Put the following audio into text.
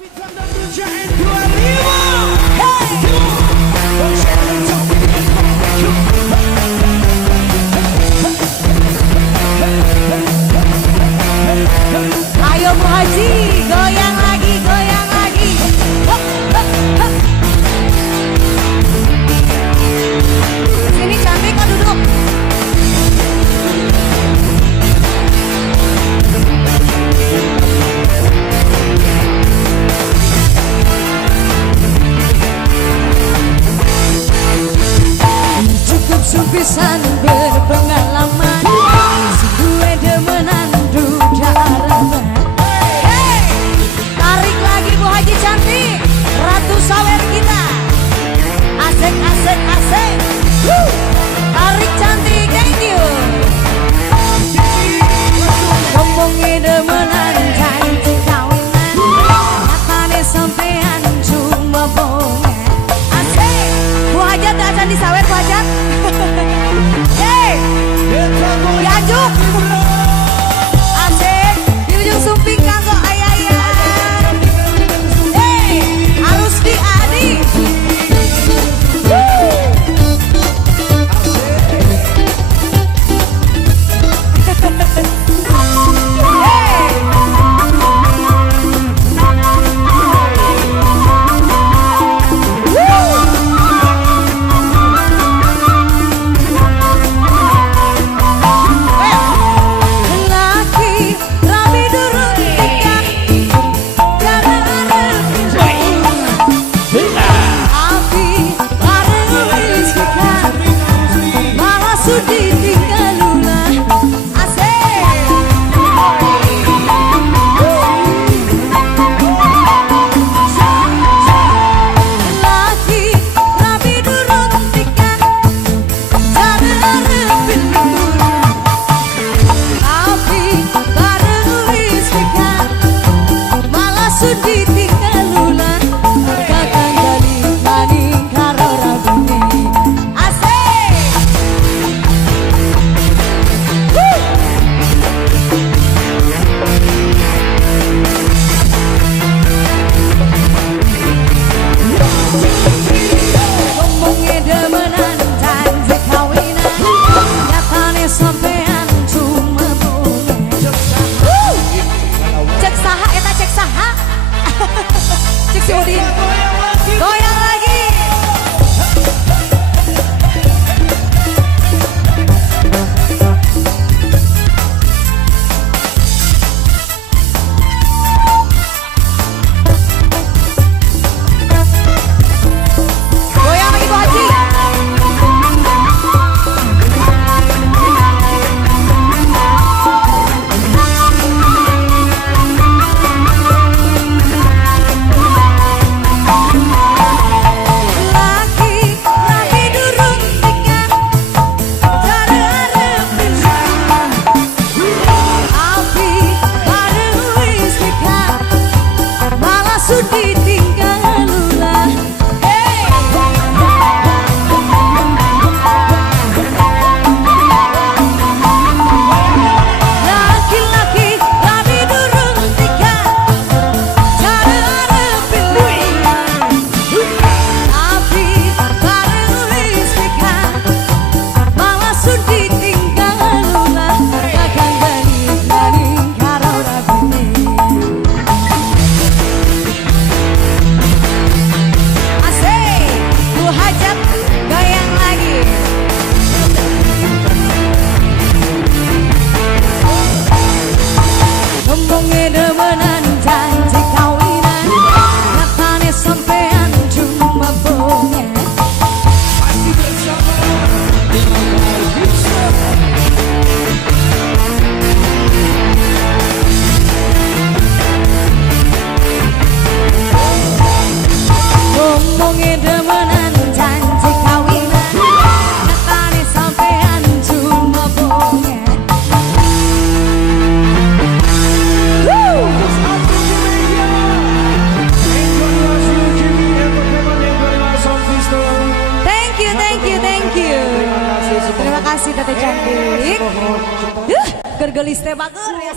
Ayo Bu Haji, goyang lagi, goyang lagi. Hop, hop, hop. Sini cantik kok duduk. Cukup supisan berpengalaman, gue demenan duda araman. Hey, tarik lagi Bu Haji cantik, Ratu Sawer kita. Asik, asik, asik. Tarik cantik, thank you. Ngomongin demenan janji kawinan, nyatane sampean cuma bohongan. Asik, Bu Hajat tak candi sawer Bu Hajat. Hey, diajuk. Asik, di ujung sumping kanggo ayah-ayah. Hey, harus diadi. Goyang lagi. Goyang lagi Bu Haji. kasih Tete cantik. Gergelis teh bager ya.